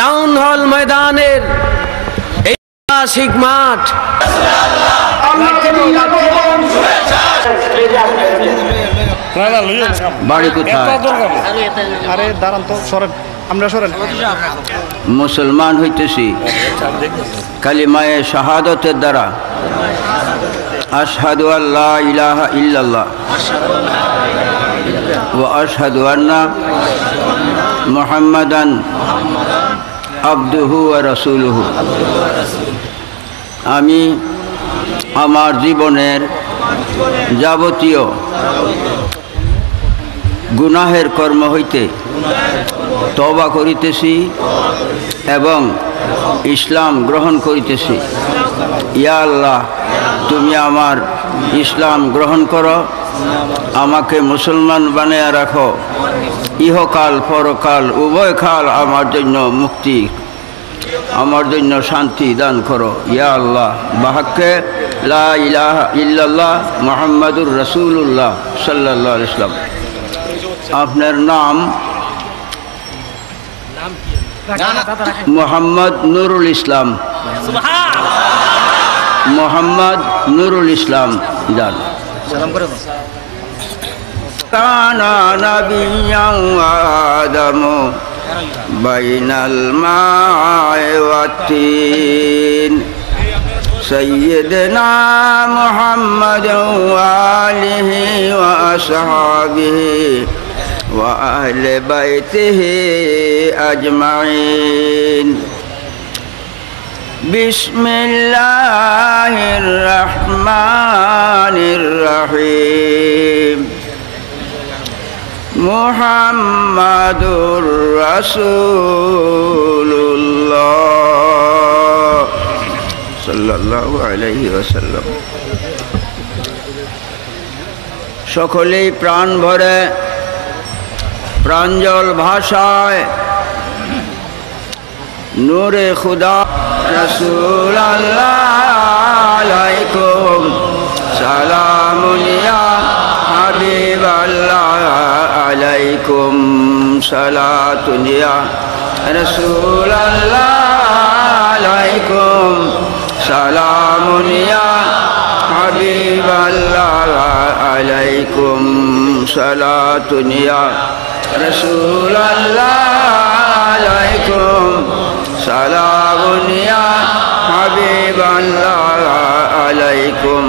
Town hall ময়দানের এই ঐতিহাসিক মাঠ বাড়ি কোথায়? আরে দাঁড়ান তো, সরেন, আমরা সরেন। মুসলমান হইতেছি কালিমায়ে শাহাদতের দ্বারা। আশহাদু আল্লা ইলাহা ইল্লাল্লাহ ওয়া আশহাদু আন্না মুহাম্মাদান আবদুহু ওয়া রাসূলুহু। আমি আমার জীবনের যাবতীয় গুনাহের কর্ম হইতে তওবা করিতেছি এবং ইসলাম গ্রহণ করিতেছি। ইয়া আল্লাহ, তুমি আমার ইসলাম গ্রহণ করো, আমাকে মুসলমান বানিয়ে রাখো, ইহকাল পরকাল উভয় কাল আমার জন্য মুক্তি, আমার জন্য শান্তি দান করো। ইয়া আল্লাহ, বাহাক্কে লা ইলাহা ইল্লাল্লাহ মুহাম্মাদুর রাসূলুল্লাহ সাল্লাল্লাহু আলাইহি ওয়াসাল্লাম। আপনার নাম? মোহাম্মদ নুরুল ইসলাম। মোহাম্মদ নুরুল ইসলাম জান। কানা নবিয়্যান ওয়া আদামু বাইনাল মা'i ওয়াত-তিন সাইয়্যিদনা মুহাম্মদ ওয়া আলিহি ওয়া আসহাবিহি ওয়া আহলে বাইতিহি আজমাইন। বিসমিল্লাহির রহমানির রহিম। মুহাম্মাদুর রাসূলুল্লাহ সাল্লাল্লাহু আলাইহি ওয়াসাল্লাম। সকলেই প্রাণ ভরে প্রাঞ্জল ভাষায় নূরে খুদা রাসূল আলাইকুম সালামুন ইয়া হাবিবাল্লাহ আলাইকুম সালাতুন ইয়া রাসূল আলাইকুম সালামুন ইয়া হাবিবাল্লাহ আলাইকুম সালাতুন ইয়া রাসূল আলাইকুম সালামুন ইয়া হাবিবাল্লাহ আলাইকুম।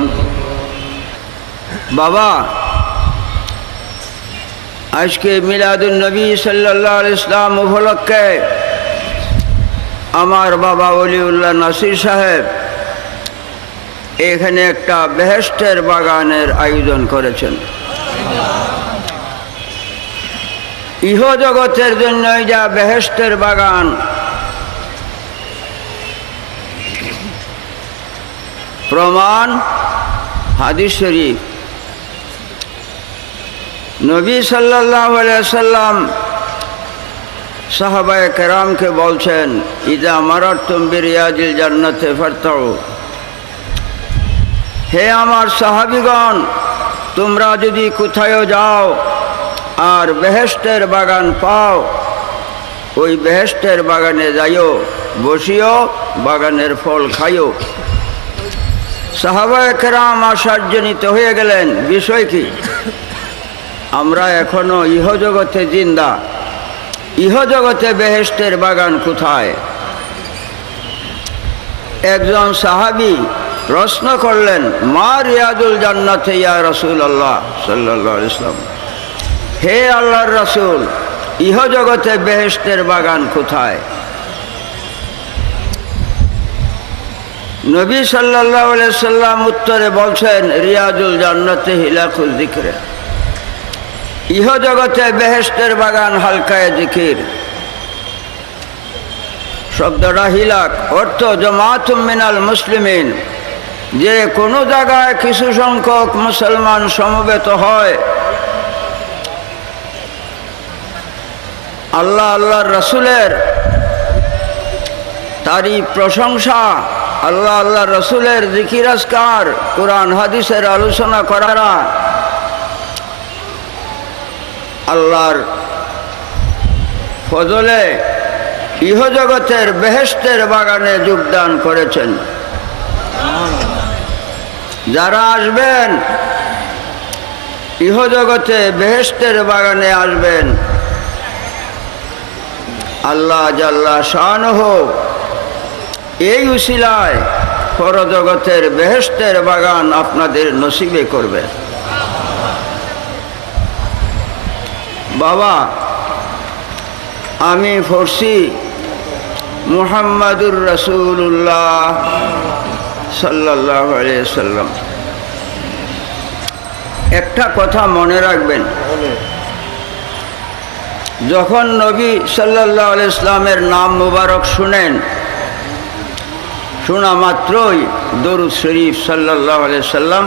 বাবা, আজকে মিলাদুন নবী সাল্লাল্লাহু আলাইহি ওয়াসাল্লাম উপলক্ষে আমার বাবা ওলিউল্লাহ নাসির সাহেব এখানে একটা বেহেশতের বাগানের আয়োজন করেছেন। ইহ জগতের জন্য যা বেহেশতের বাগান, প্রমাণ হাদিস শরীফ। নবী সাল্লাল্লাহু আলাইহি ওয়াসাল্লাম সাহাবায়ে কেরামকে বলছেন, ইযা মারারতুম বিরিয়াজিল জান্নাতে ফারতাউ। হে আমার সাহাবীগণ, তোমরা যদি কোথাও যাও আর বেহেশতের বাগান পাও, ওই বেহেশতের বাগানে যাইও, বসিও, বাগানের ফল খাইও। সাহাবায়ে কেরাম আশ্চর্যান্বিত হয়ে গেলেন, বিষয় কি? আমরা এখনো ইহজগতে জিন্দা, ইহজগতে বেহেশতের বাগান কোথায়? একজন সাহাবী প্রশ্ন করলেন, মা রিয়াদুল জান্নাতে ইয়া রাসূলুল্লাহ সাল্লাল্লাহু আলাইহি ওয়াসাল্লাম। হে আল্লাহর রাসূল, ইহজগতে বেহেশতের বাগান কোথায়? নবী সাল্লাল্লাহু আলাইহি ওয়াসাল্লাম উত্তরে বলছেন, রিয়াদুল জান্নাতে হিলাকুল যিকর। ইহজগতে বেহেশতের বাগান হালকায়ে জিকির। শব্দটা হিলাক অর্থ জামাতুম মিনাল মুসলিমিন, যে কোনো জায়গায় কিছু সংখ্যক মুসলমান সমবেত হয়, আল্লাহ আল্লাহর রাসূলের তারিফ প্রশংসা, আল্লাহ আল্লাহর রাসূলের জিকির আজকার, কোরআন হাদিসের আলোচনা করা, আল্লাহর ফজলে ইহজগতের বেহেশতের বাগানে যোগদান করেছেন। যারা আসবেন ইহজগতে বেহেশতের বাগানে আসবেন, আল্লাহ জাল্লা শানহু এই উসিলায় পরজগতের বেহেশতের বাগান আপনাদের নসিবে করবে। বাবা, আমি পড়ছি মুহাম্মাদুর রাসূলুল্লাহ সাল্লাল্লাহু আলাইহি সাল্লাম। একটা কথা মনে রাখবেন, যখন নবী সাল্লাল্লাহু আলাইহি সাল্লামের নাম মুবারক শুনেন, শোনা মাত্রই দরুদ শরীফ সাল্লাল্লাহু আলাইহি সাল্লাম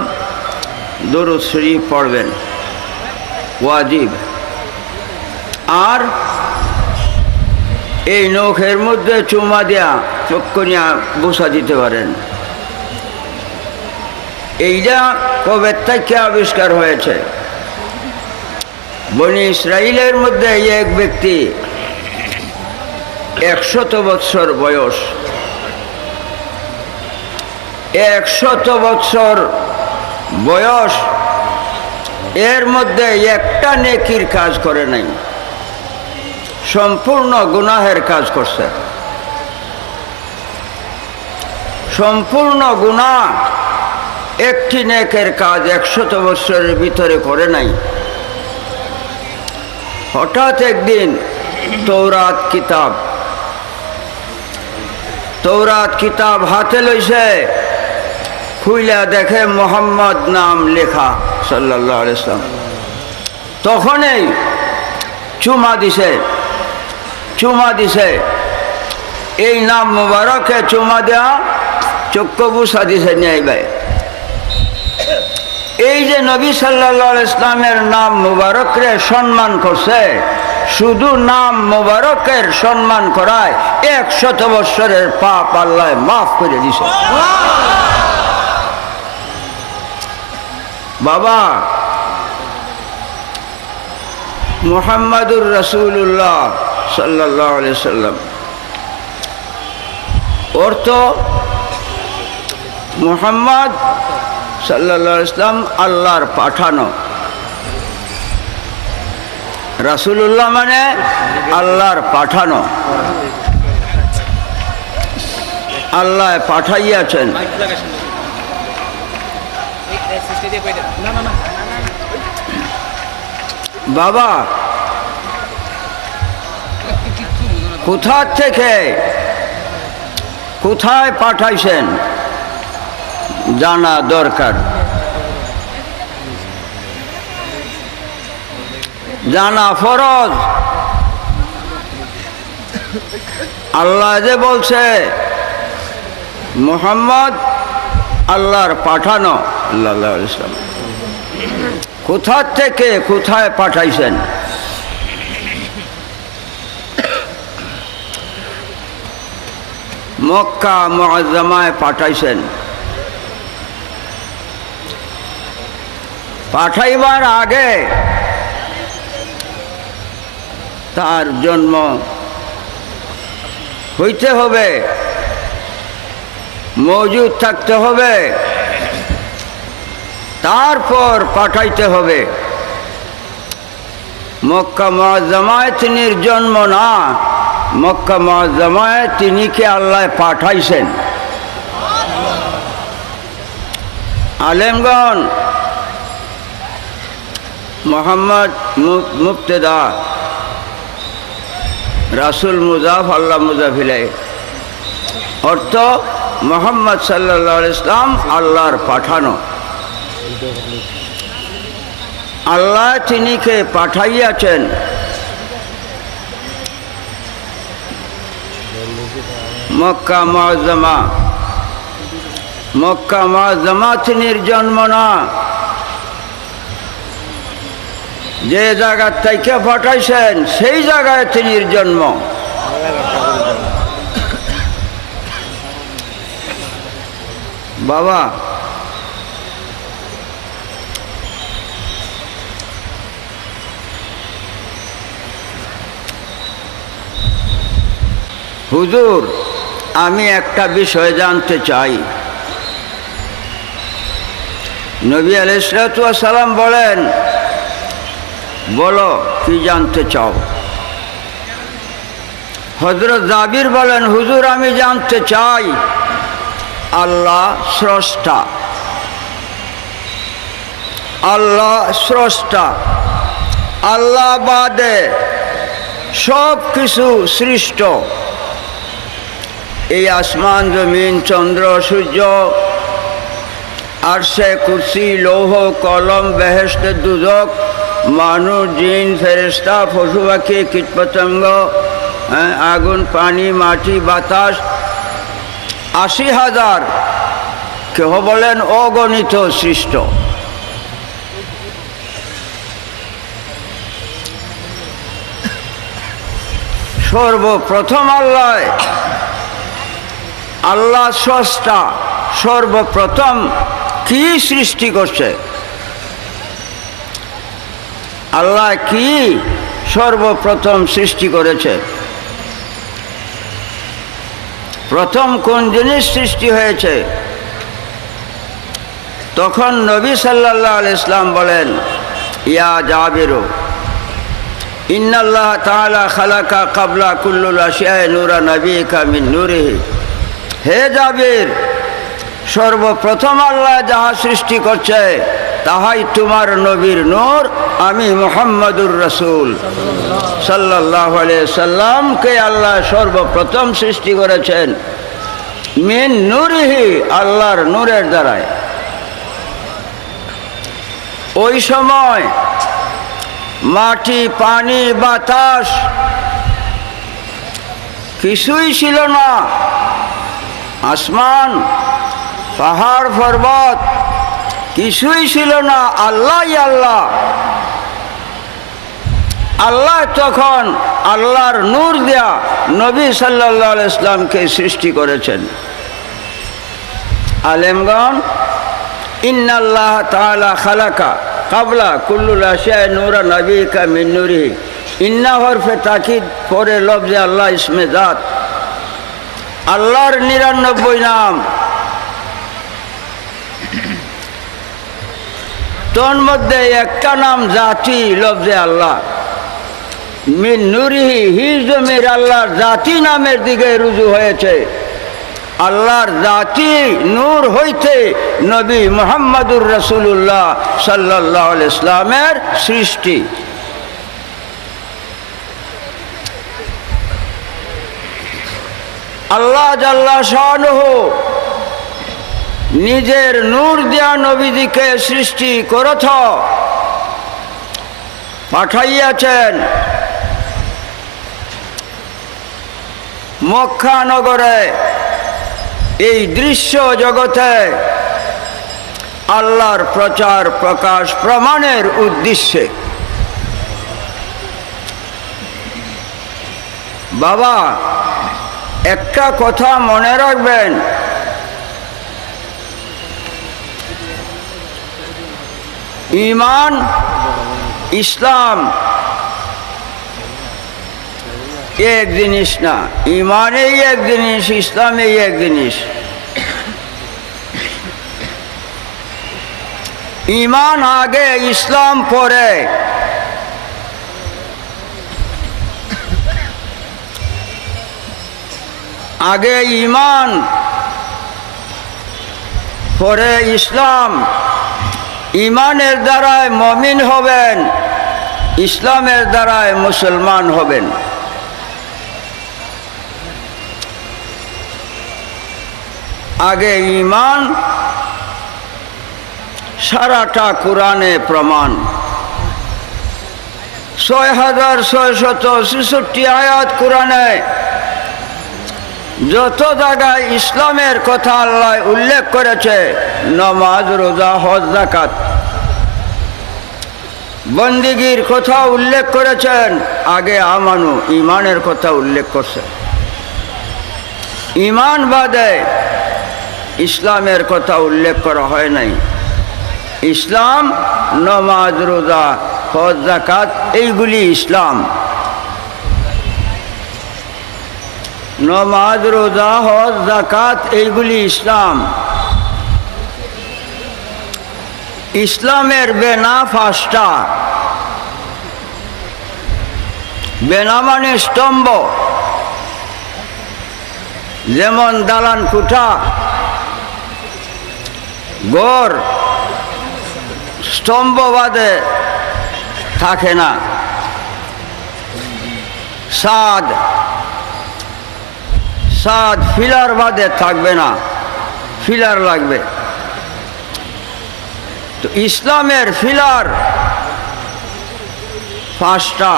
দরুদ শরীফ পড়বেন, ওয়াজিব। আর এই নখের মধ্যে চুমা দেয়া চক্ষু নিয়ে বসা দিতে পারেন। এইটা কবে থেকে আবিষ্কার হয়েছে? বনি ইসরাইলের মধ্যে এক ব্যক্তি 100 বৎসর বয়স, 100 বৎসর বয়স, এর মধ্যে একটা নেকির কাজ করে নাই, সম্পূর্ণ গুনাহের কাজ করছে। সম্পূর্ণ গুনাহ, একটি নেকের কাজ 100 বৎসরের ভিতরে করে নাই। হঠাৎ একদিন তৌরাত কিতাব হাতে লইছে, খুইলা দেখে মোহাম্মদ নাম লেখা সাল্লাল্লাহু আলাইহি সাল্লাম। তখনই চুমা দিছে। এই নাম মুবারকে চুমা দেয়া চক্ষু বুসা দিছে নিয়ে ভাই। এই যে নবী সাল্লাল্লাহু আলাইহি সাল্লামের নাম মুবারকরে সম্মান করছে, শুধু নাম মুবারকের সম্মান করায় 100 বৎসরের পাপ আল্লাহ মাফ করে দিছে। বাবা, মুহাম্মাদুর রাসূলুল্লাহ সাল্লাল্লাহু আলাইহি সাল্লাম অর্থ, মুহাম্মদ সাল্লাল্লাহু আলাইহি সাল্লাম আল্লাহর পাঠানো। রাসূলুল্লাহ মানে আল্লাহর পাঠানো, আল্লাহ পাঠাইয়াছেন। বাবা, কোথা থেকে কোথায় পাঠাইছেন জানা দরকার, জানা ফরজ। আল্লাহ যে বলছে মুহাম্মদ আল্লাহর পাঠানো, সাল্লাল্লাহু আলাইহি ওয়াসাল্লাম, কোথা থেকে কোথায় পাঠাইছেন? মক্কা মুআজ্জামায় পাঠাইছেন। পাঠাইবার আগে তার জন্ম হইতে হবে, মওজুদ থাকতে হবে, তারপর পাঠাইতে হবে। মক্কা মুআজ্জামায় তিনির জন্ম না, মক্কা মুআজ্জামায় তিনিকে আল্লাহ পাঠাইছেন। আলেমগণ, মোহাম্মদ মুবতেদা, রাসূল মুজাফ, আল্লাহ মুজাফ ইলাইহি। অর্থ, মুহাম্মদ সাল্লাল্লাহু আলাইহি সাল্লাম আল্লাহর পাঠানো। আল্লাহ তিনিকে পাঠাইয়াছেন। মক্কা মুআজ্জামা তিনির জন্ম না, যে জায়গা থেকে পাঠাইছেন সেই জায়গায় তিনির জন্ম। বাবা, হুজুর আমি একটা বিষয় জানতে চাই। নবী আলাইহিস সালাম বলেন, বলো কি জানতে চাও? হযরত জাবির বলেন, হুজুর আমি জানতে চাই আল্লাহ স্রষ্টা, আল্লাহ স্রষ্টা, আল্লাহ বাদে সব কিছু সৃষ্ট। এই আসমান জমিন চন্দ্র সূর্য আরশে কুরসি লৌহ কলম বেহেশত দুজক মানুষ জিন ফেরেশতা পশু পাখি কীটপতঙ্গ আগুন পানি মাটি বাতাস ৮০,০০০ কেহ বলেন অগণিত সৃষ্ট। সর্বপ্রথম আল্লাহ স্রষ্টা সর্বপ্রথম কি সৃষ্টি করছে? আল্লাহ কি সর্বপ্রথম সৃষ্টি করেছে? প্রথম কোন জিনিস সৃষ্টি হয়েছে? তখন নবী সাল্লাল্লাহু আলাইহি ওয়াসাল্লাম বলেন, ইয়া জাবিরু ইন্নাল্লাহ তাআলা খালাকা ক্বাবলা কুল্লিল আশিয়া'i নূরা নবিকা মিন নূরিহি। হে জাবির, সর্বপ্রথম আল্লাহ যাহা সৃষ্টি করছে তাহাই তোমার নবীর নূর। আমি মুহাম্মদুর রাসূল সাল্লাল্লাহু আলাইহি সাল্লামকে আল্লাহ সর্বপ্রথম সৃষ্টি করেছেন মিন নূরিহি, আল্লাহর নূরের দ্বারায়। ওই সময় মাটি পানি বাতাস কিছুই ছিল না, আসমান পাহাড় পর্বত কিছুই ছিল না, আল্লাহই আল্লাহ। আল্লাহ তখন আল্লাহর নূর দেয়া নবী সাল্লাল্লাহু আলাইহি ওয়াসাল্লামকে সৃষ্টি করেছেন। আলেমগণ, ইন্নাল্লাহ তাআলা খালাকা ক্বাবলা কুল্লিল আশিয়া'i নূরা নবিকা মিন নূরিহি। ইন্না হরফে তাকিদ পরে লফজে আল্লাহ ইসমে জাত। আল্লাহর ৯৯ নাম, তোর মধ্যে একটা নাম জাতি লফজে আল্লাহ। মিন নূরিহি হি জমির আল্লাহর জাতি নামের দিকে রুজু হয়েছে। আল্লাহর জাতি নূর হইতে নবী মুহাম্মদুর রাসূলুল্লাহ সাল্লাল্লাহু আলাইহি ওয়াসাল্লামের সৃষ্টি। আল্লাহ জাল্লা শানুহু নিজের নূর দিয়া নবীজিকে সৃষ্টি করথ পাঠাইয়াছেন মক্কা নগরে। এই দৃশ্য জগতে আল্লাহর প্রচার প্রকাশ প্রমাণের উদ্দেশ্যে। বাবা, একটা কথা মনে রাখবেন, ঈমান ইসলাম এক জিনিস না। ঈমানেই এক জিনিস, ইসলামেই এক জিনিস। ঈমান আগে, ইসলাম পরে। আগে ঈমান পরে ইসলাম। ঈমানের দ্বারায় মুমিন হবেন, ইসলামের দ্বারায় মুসলমান হবেন। আগে ঈমান, সারাটা কোরআনে প্রমাণ। ৬৬৬৬ আয়াত কোরআনে যত জায়গায় ইসলামের কথা আল্লাহ উল্লেখ করেছে, নামাজ রোজা হজ যাকাত বন্দিগির কথা উল্লেখ করেছেন, আগে আমানু ঈমানের কথা উল্লেখ করছে। ঈমান বাদে ইসলামের কথা উল্লেখ করা হয় নাই। ইসলাম নামাজ রোজা হজ যাকাত এইগুলি ইসলাম। নমাজ, রোজা, হজ, যাকাত এইগুলি ইসলাম। ইসলামের বেনা 5টা। বেনা মানে স্তম্ভ, যেমন দালান কুঠা, ঘর স্তম্ভ বাদে থাকে না। সাদ ফিলার বাদে থাকবে না, ফিলার লাগবে। তো ইসলামের ফিলার 5টা।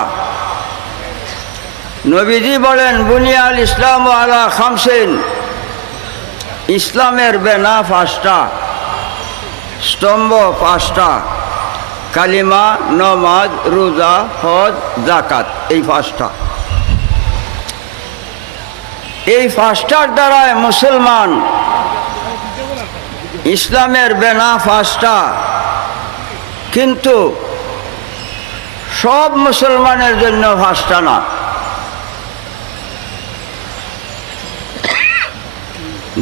নবীজি বলেন বুনিয়াল ইসলাম আলা 5। ইসলামের বেনা 5টা, স্তম্ভ 5টা, কালিমা, নমাজ, রোজা, হজ, যাকাত, এই 5টা। এই 5টার দ্বারায় মুসলমান। ইসলামের বেনা 5টা, কিন্তু সব মুসলমানের জন্য 5টা না।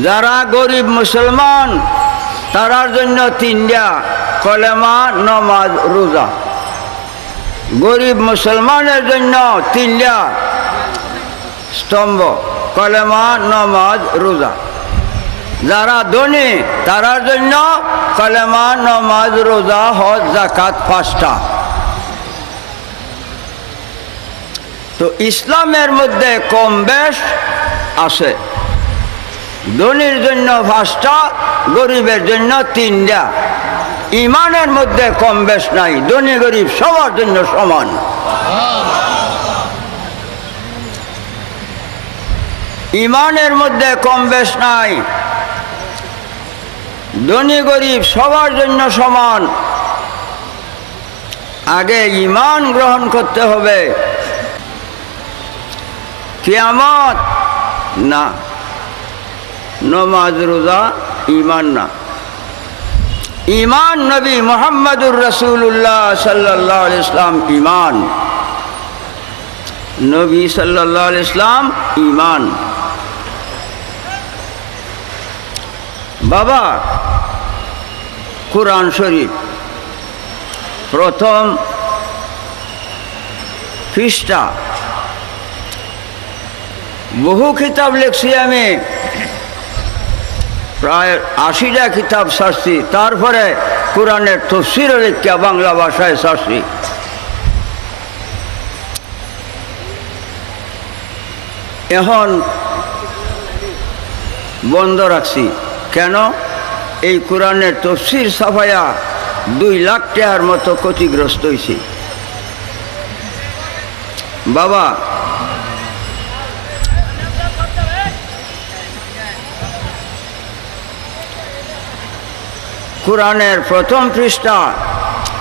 যারা গরিব মুসলমান তারার জন্য 3টা, কলেমা, নমাজ, রোজা। গরিব মুসলমানের জন্য 3টা স্তম্ভ, কলেমা, নমাজ, রোজা। যারা ধনী তারার জন্য কলেমা, নমাজ, রোজা, হজ, যাকাত 5টা। তো ইসলামের মধ্যে কম বেশ আছে। ধনীর জন্য 5টা, গরিবের জন্য 3টা। ইমানের মধ্যে কম বেশ নাই, ধনী গরিব সবার জন্য সমান। ইমানের মধ্যে কম বেশ নাই, ধনী গরিব সবার জন্য সমান। আগে ইমান গ্রহণ করতে হবে, কিয়ামত না। নমাজ, রোজা ইমান না। ইমান নবী মুহাম্মদুর রাসূলুল্লাহ সাল্লাল্লাহু আলাইহি ইসলাম ইমান। নবী সাল্লাল্লাহু আলাইহি ইসলাম ইমান। বাবা, কুরআন শরীফ প্রথম পৃষ্ঠা। বহু কিতাব লিখছি আমি, প্রায় 80টা কিতাব ছাড়ছি। তারপরে কোরআনের তফসিরও লিখিয়া বাংলা ভাষায় ছাড়ছি। এখন বন্ধ রাখছি। কেন? এই কোরআনের তফসির ছাপাইয়া 2 লাখ টাকার মতো ক্ষতিগ্রস্ত হয়েছে। বাবা, কোরআনের প্রথম পৃষ্ঠা,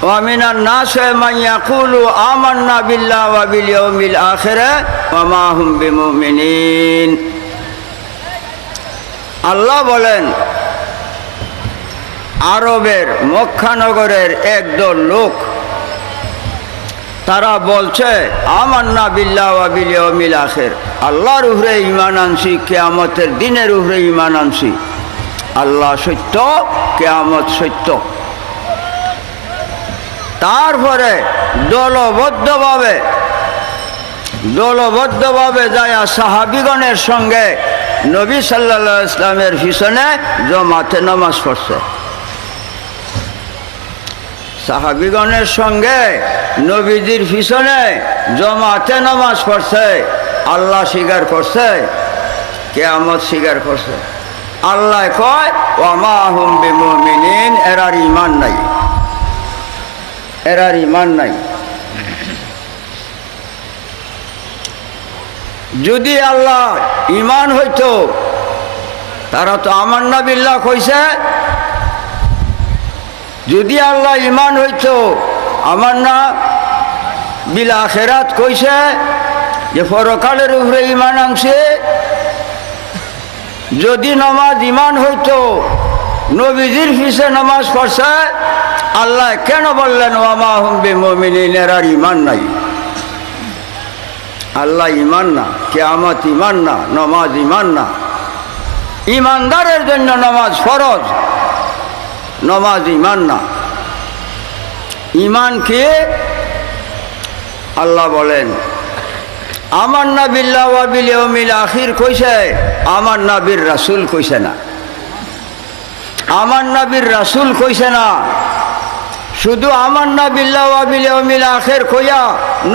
ওয়ামিনান নাসি মান ইয়াকুলু আমান্না বিল্লাহি ওয়া বিল ইয়াউমিল আখির ওয়া মা হুম বিমুমিনিন। আল্লাহ বলেন, আরবের মক্কা নগরের একদল লোক, তারা বলছে আমান্না বিল্লাহি ওয়া বিল ইয়াউমিল আখির, আল্লাহর উপরে ঈমান আনছি, কিয়ামতের দিনের উপরে ঈমান আনছি। আল্লাহ সত্য, কিয়ামত সত্য। তারপরে দলবদ্ধভাবে যায় সাহাবীগণের সঙ্গে নবী সাল্লাল্লাহু আলাইহি ইসলামের পিছনে জামাতে নামাজ পড়ছে। সাহাবীগণের সঙ্গে নবীজির পিছনে জামাতে নামাজ পড়ছে। আল্লাহ স্বীকার করছে, কিয়ামত স্বীকার করছে। আল্লাহ কয় ওয়া মা হুম বিমুমিনিন, এরার ঈমান নাই, এরার ঈমান নাই। যদি আল্লাহ ঈমান হইতো, তারা তো আমান্না বিল্লাহ কইছে। যদি আল্লাহ ঈমান হইতো, আমান্না বিল আখিরাত কইছে, যে পরকালের উপরে ঈমান আনছে। যদি নামাজ ঈমান হইতো, নবীজির পিছে নামাজ পড়ছে। আল্লাহ কেন বললেন ওয়া মা হুম বিমুমিনিন, এরার ঈমান নাই? আল্লাহ ইমান না, কিয়ামত ইমান না, নমাজ ইমান না। ইমানদারের জন্য নমাজ ফরজ, নমাজ ইমান না। ইমান কি? আল্লাহ বলেন আমান্না বিল্লাহি ওয়া বিল ইয়াউমিল আখির কইছে, আমার নবীর রাসূল কইছে না। আমার নবীর রাসূল কইছে না, শুধু আমান্না বিল্লাহি ওয়া বিল ইয়াউমিল আখির কইয়া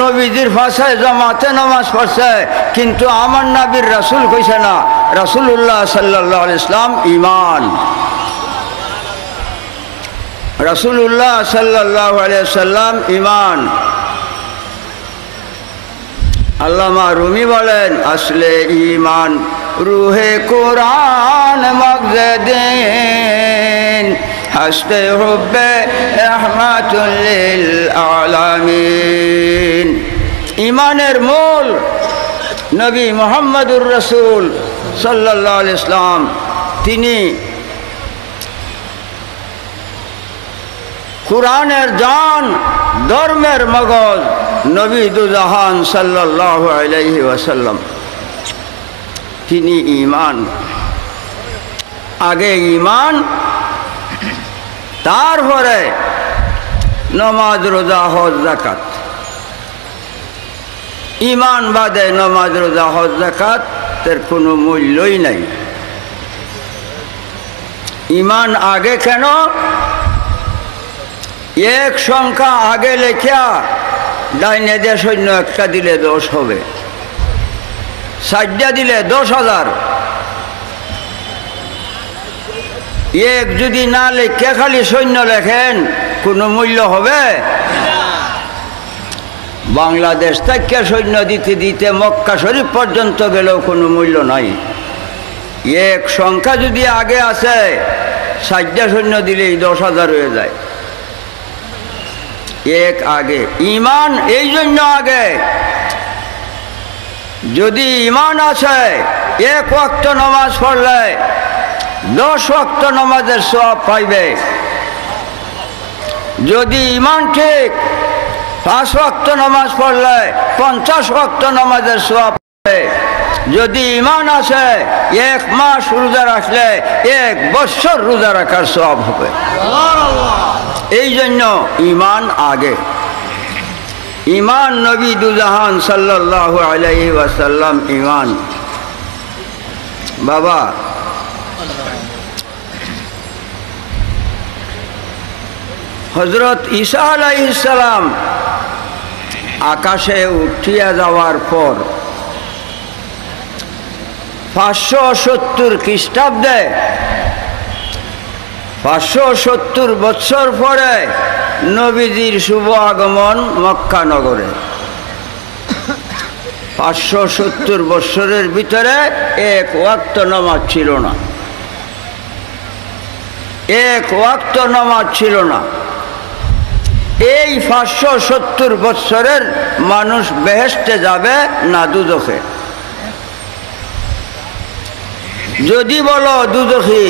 নবীজির ভাষায় জামাতে নামাজ পড়ছে, কিন্তু আমার নবীর রাসূল কইছে না। রাসূলুল্লাহ সাল্লাল্লাহু আলাইহি ওয়াসাল্লাম ঈমান। রাসূলুল্লাহ সাল্লাল্লাহু আলাইহি ওয়াসাল্লাম ঈমান। আল্লামা রুমি বলেন আসলে ঈমান রুহে কুরআন মগজে দিন হাসতে হুব্বে রাহমাতুল লিল আলামিন। ঈমানের মূল নবী মুহাম্মদুর রাসূল সাল্লাল্লাহু আলাইহি ওয়াসাল্লাম, তিনি কুরআনের জান, ধর্মের মগজ, নবী দুজাহান সাল্লাল্লাহু আলাইহি ওয়াসাল্লাম, তিনি ঈমান। আগে ঈমান, তারপরে নমাজ রোজা হজ যাকাত। ঈমান বাদে নমাজ রোজা হজ যাকাতের কোনো মূল্যই নাই। ঈমান আগে কেন? এক সংখ্যা আগে লেখা ডাইনে দিয়ে সৈন্য একটা দিলে 10 হবে, 60টা দিলে 10,000। এক যদি না লেখা খালি সৈন্য লেখেন কোনো মূল্য হবে? বাংলাদেশ থেকে সৈন্য দিতে দিতে মক্কা শরীফ পর্যন্ত গেলেও কোনো মূল্য নাই। এক সংখ্যা যদি আগে আছে, 60টা সৈন্য দিলেই 10,000 হয়ে যায়। এক আগে ঈমান, এই জন্য আগে। যদি ঈমান আছে, এক ওয়াক্ত নামাজ পড়লে 10 ওয়াক্ত নামাজের সওয়াব পাইবে। যদি ঈমান ঠিক, 5 ওয়াক্ত নামাজ পড়লে 50 ওয়াক্ত নামাজের সওয়াব পাইবে। যদি ঈমান আছে, 1 মাস রোজা রাখলে 1 বছর রোজা রাখার সওয়াব হবে। এই জন্য ঈমান আগে। ঈমান নবী দুজাহান সাল্লাল্লাহু আলাইহি ওয়াসাল্লাম ঈমান। বাবা, হযরত ঈসা আলাইহিস সালাম আকাশে উঠিয়া যাওয়ার পর 570 খ্রিস্টাব্দে, 570 বছর পরে নবীজির শুভ আগমন মক্কা নগরে। 570 বছরের ভিতরে এক ওয়াক্ত নামাজ ছিল না, এক ওয়াক্ত নামাজ ছিল না। এই 570 বছরের মানুষ বেহেশতে যাবে না দুজখে? যদি বলো দুজখী,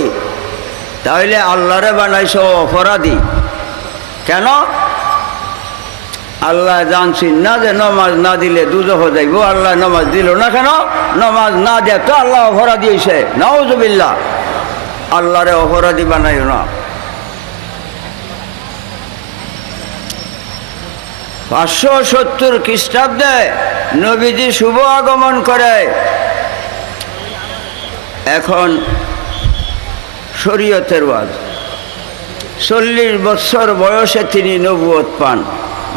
তাহলে আল্লাহরে বানাইছো অপরাধী। কেন? আল্লাহ জানছেন না যে নমাজ না দিলে দুজখ যাইব। আল্লাহ নমাজ দিল না কেন? নমাজ না দেয় তো আল্লাহ অপরাধী হয়েছে। নাউজুবিল্লাহ, আল্লাহরে অপরাধী বানাইও না। 570 খ্রিস্টাব্দে নবীজি শুভ আগমন করে। এখন শরীয়তের ওয়াজ, 40 বছর বয়সে তিনি নবুয়ত পান।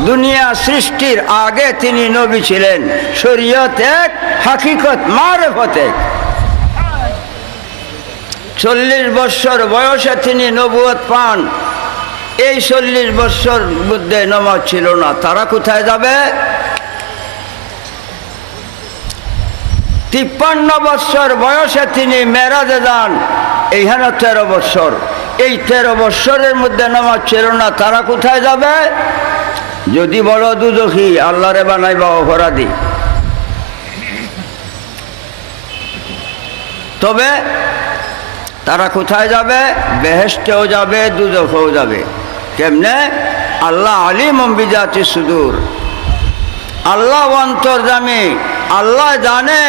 দুনিয়া সৃষ্টির আগে তিনি নবী ছিলেন। শরীয়ত এক, হাকিকত মারিফত এক। 40 বছর বয়সে তিনি নবুয়ত পান। এই 40 বছর মধ্যে নামাজ ছিল না। তারা কোথায় যাবে? 53 বছর বয়সে তিনি মেরাজে যান। এইখানে 13 বছর। এই 13 বছরের মধ্যে নামাজ ছিল না। তারা কোথায় যাবে? যদি বলো দুজখী, আল্লাহরে বানাইবা অপরাধী। তবে তারা কোথায় যাবে? বেহেশতেও যাবে, দুজখেও যাবে। কেমনে? আল্লাহ আলিম বিজাতি সুদূর, আল্লাহ অন্তর্যামী, আল্লাহ জানে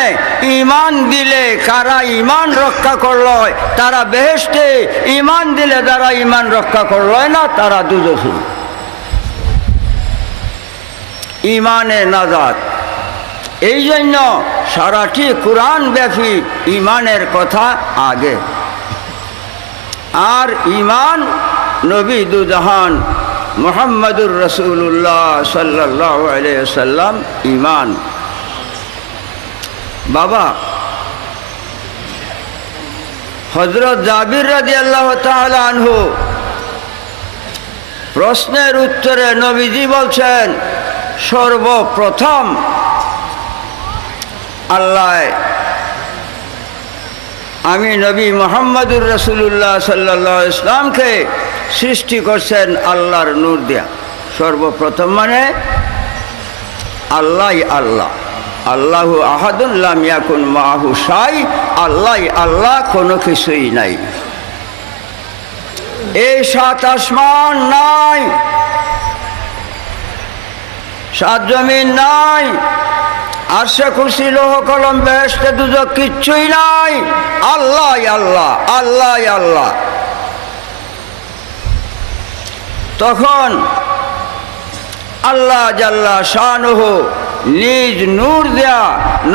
ঈমান দিলে কারা ঈমান রক্ষা করলো তারা বেহেশতে, ঈমান দিলে যারা ঈমান রক্ষা করলো না তারা দুজখে। ঈমানে নাজাত। এই জন্য সারাটি কুরআন ব্যাপী ঈমানের কথা আগে। আর ঈমান নবী দুজাহান মুহাম্মদুর রাসূলুল্লাহ সাল্লাল্লাহু আলাইহি ওয়াসাল্লাম ঈমান। বাবা, হযরত জাবির রাদিয়াল্লাহু তাআলা আনহু প্রশ্নের উত্তরে নবীজি বলছেন, সর্বপ্রথম আল্লাহ আমি নবী মুহাম্মদুর রাসূলুল্লাহ সাল্লাল্লাহু আলাইহি ওয়াসাল্লামকে সৃষ্টি করছেন আল্লাহর নূর দিয়া। সর্বপ্রথম মানে আল্লাহ আল্লাহ, আল্লাহু আহাদুন লাম ইয়াকুন মাহু শাই, আল্লাহ আল্লাহ, কোনো কিছুই নাই। এই সাত আসমান নাই, সাত জমিন নাই, আরশে কুরসি লৌহ কলম বেহেশতে দুজখ কিচ্ছুই নাই। আল্লাহ আল্লাহ, আল্লাহ আল্লাহ। তখন আল্লাহ জাল্লা শানুহু নিজ নূর দেয়া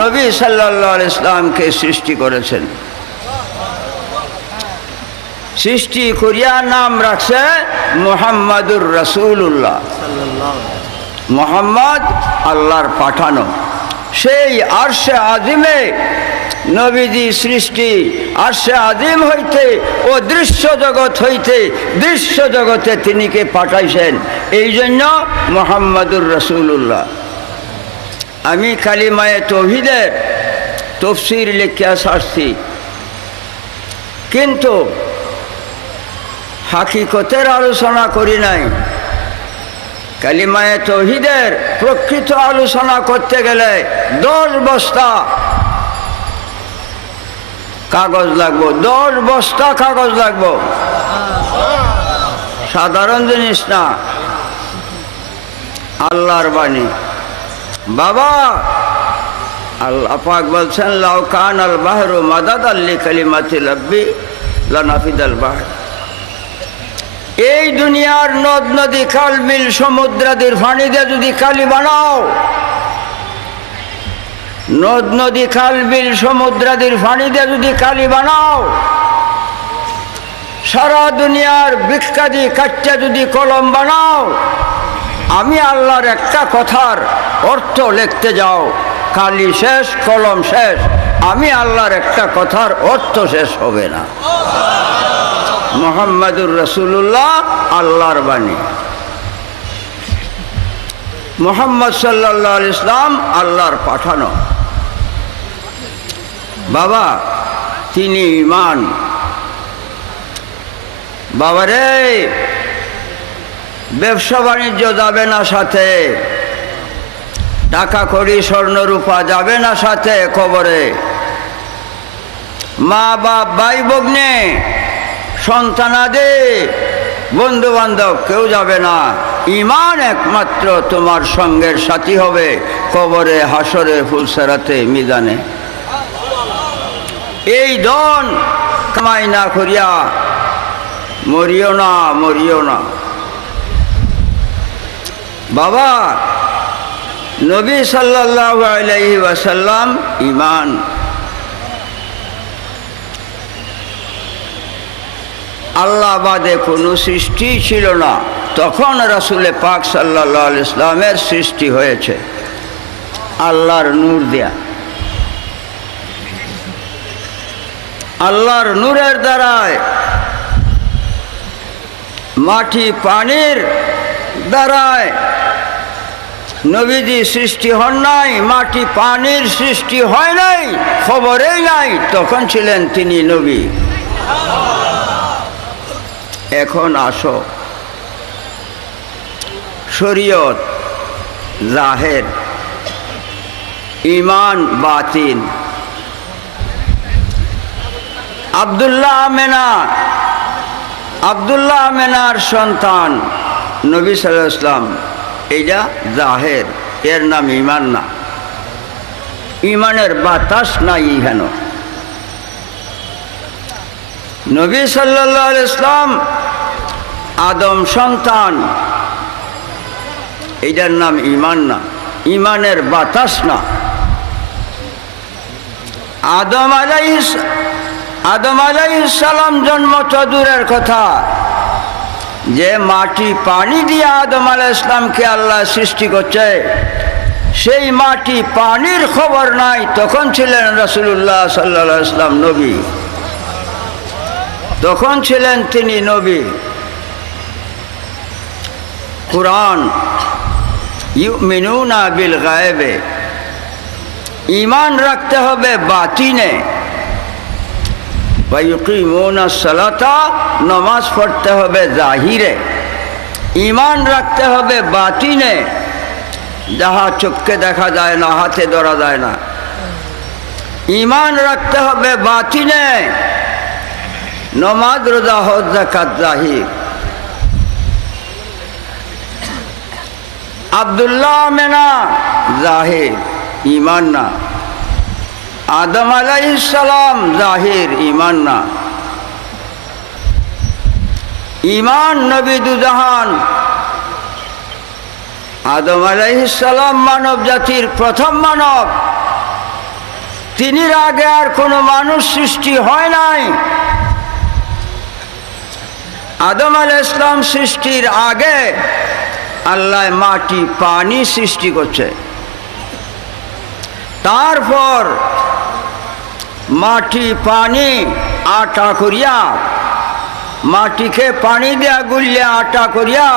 নবী সাল্লাল্লাহু আলাইহি ওয়াসাল্লামকে সৃষ্টি করেছেন। সৃষ্টি করিয়া নাম রাখছে মুহাম্মাদুর রাসূলুল্লাহ। মুহাম্মদ আল্লাহর পাঠানো। সেই আরশে আজিমে নবীজি সৃষ্টি। আরশে আজিম হইতে ও দৃশ্য জগৎ হইতে দৃশ্য জগতে তিনিকে পাঠাইছেন। এই জন্য মুহাম্মাদুর রাসূলুল্লাহ। আমি কালিমায়ে তাওহীদের তাফসীর লিখিয়া ছাড়ছি, কিন্তু হাকিকতের আলোচনা করি নাই। কালিমায়ে তাওহীদের প্রকৃত আলোচনা করতে গেলে 10 বস্তা কাগজ লাগবো, 10 বস্তা কাগজ লাগবো। সাধারণ জিনিস না, আল্লাহর বাণী। বাবা, আল্লাহ পাক বলছেন, লাউ কানাল বাহরু মাদাদাল লিকালিমাতি রাব্বি লানাফিদাল বাহর। এই দুনিয়ার নদ নদী খাল বিল সমুদ্রাদির পানি দিয়ে যদি কালি বানাও, নদ নদী খাল বিল সমুদ্রাদির পানি দিয়ে যদি কালি বানাও, সারা দুনিয়ার বৃক্ষাদি কাটতে যদি কলম বানাও, আমি আল্লাহর একটা কথার অর্থ লিখতে যাও, কালি শেষ, কলম শেষ, আমি আল্লাহর একটা কথার অর্থ শেষ হবে না। মুহাম্মাদুর রাসূলুল্লাহ আল্লাহর বাণী। মুহাম্মদ সাল্লাল্লাহু আলাইহি ওয়াসাল্লাম আল্লাহর পাঠানো। বাবা, তিনি ঈমান। বাবারে, ব্যবসা বাণিজ্য যাবে না সাথে, টাকা কড়ি স্বর্ণ রূপা যাবে না সাথে কবরে, মা বাপ ভাই ভগ্নে সন্তানাদি বন্ধু বান্ধব কেউ যাবে না। ঈমান একমাত্র তোমার সঙ্গের সাথী হবে কবরে, হাসরে, ফুলসেরাতে, মিজানে। এই ধন কামাই না করিয়া মরিও না, মরিও না। বাবা, নবী সাল্লাল্লাহু আলাইহি ওয়াসাল্লাম ঈমান। আল্লাহ বাদে কোনো সৃষ্টি ছিল না, তখন রাসূল পাক সাল্লাল্লাহু আলাইহি ওয়াসাল্লামের সৃষ্টি হয়েছে আল্লাহর নূর দেয়া। আল্লাহর নূরের দ্বারায়, মাটি পানির দ্বারায় নবীজি সৃষ্টি হন নাই, মাটি পানির সৃষ্টি হয় নাই, খবরেই নাই, তখন ছিলেন তিনি নবী। এখন আসো, শরীয়ত জাহের, ঈমান বাতিন। আব্দুল্লাহ আমেনার সন্তান নবী সাল্লাল্লাহু আলাইহি ওয়াসাল্লাম, এইটা জাহের, এর নাম ঈমান না। ইমানের বাতাস নাই হেন। নবী সাল্লাল্লাহু আলাইহি ইসলাম আদম সন্তান, এটার নাম ইমান না, ইমানের বাতাস না। আদম আলাইহিস সালাম জন্ম তো দূরের কথা, যে মাটি পানি দিয়ে আদম আলাইহিস সালামকে আল্লাহ সৃষ্টি করছে, সেই মাটি পানির খবর নাই। তখন ছিলেন রাসূলুল্লাহ সাল্লাল্লাহু আলাইহি ওয়াসাল্লাম নবী, তখন ছিলেন তিনি নবী। কুরআন ইউমিনুনা বিল গায়বে, ঈমান রাখতে হবে বাতিনে। ওয়া ইউকিমুনা সালাতা, নামাজ পড়তে হবে জাহিরে। ঈমান রাখতে হবে বাতিনে, যাহা চোখে দেখা যায় না, হাতে ধরা যায় না। ঈমান রাখতে হবে বাতিনে, নামাজ রোজা হজ যাকাত জাহির। আব্দুল্লাহ মেনা জাহির, ঈমান না। আদম আলাইহিস সালাম জাহির, ঈমান না। ঈমান নবী দুজাহান। আদম আলাইহিস সালাম মানব জাতির প্রথম মানব, তিনির আগে আর কোনো মানুষ সৃষ্টি হয় নাই। আদম আলাইহিস সালাম সৃষ্টির আগে আল্লাহ মাটি পানি সৃষ্টি করছে, তারপর মাটি পানি আটা করিয়া, মাটিকে পানি দেয়া গুলিয়া আটা করিয়া